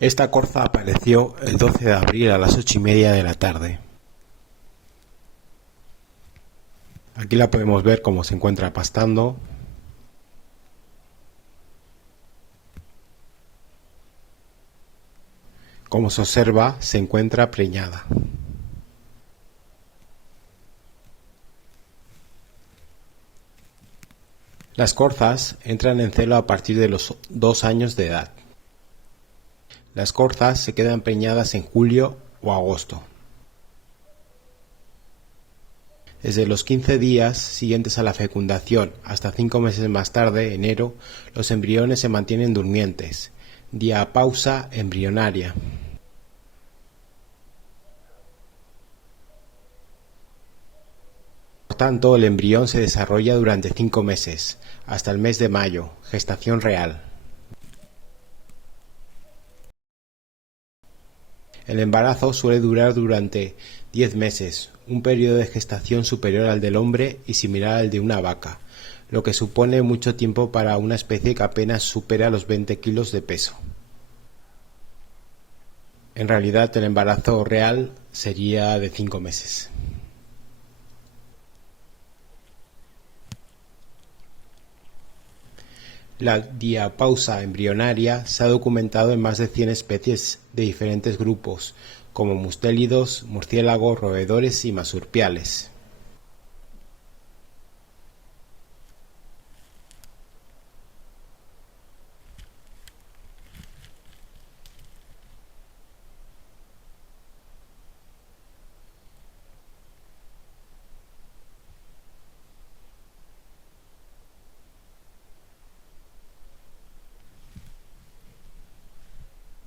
Esta corza apareció el 12 de abril a las 8:30 de la tarde. Aquí la podemos ver cómo se encuentra pastando. Como se observa, se encuentra preñada. Las corzas entran en celo a partir de los 2 años de edad. Las corzas se quedan preñadas en julio o agosto. Desde los 15 días siguientes a la fecundación hasta 5 meses más tarde, enero, los embriones se mantienen durmientes. Diapausa embrionaria. Por tanto, el embrión se desarrolla durante 5 meses, hasta el mes de mayo, gestación real. El embarazo suele durar durante 10 meses, un periodo de gestación superior al del hombre y similar al de una vaca, lo que supone mucho tiempo para una especie que apenas supera los 20 kilos de peso. En realidad, el embarazo real sería de 5 meses. La diapausa embrionaria se ha documentado en más de 100 especies de diferentes grupos, como mustélidos, murciélagos, roedores y marsupiales.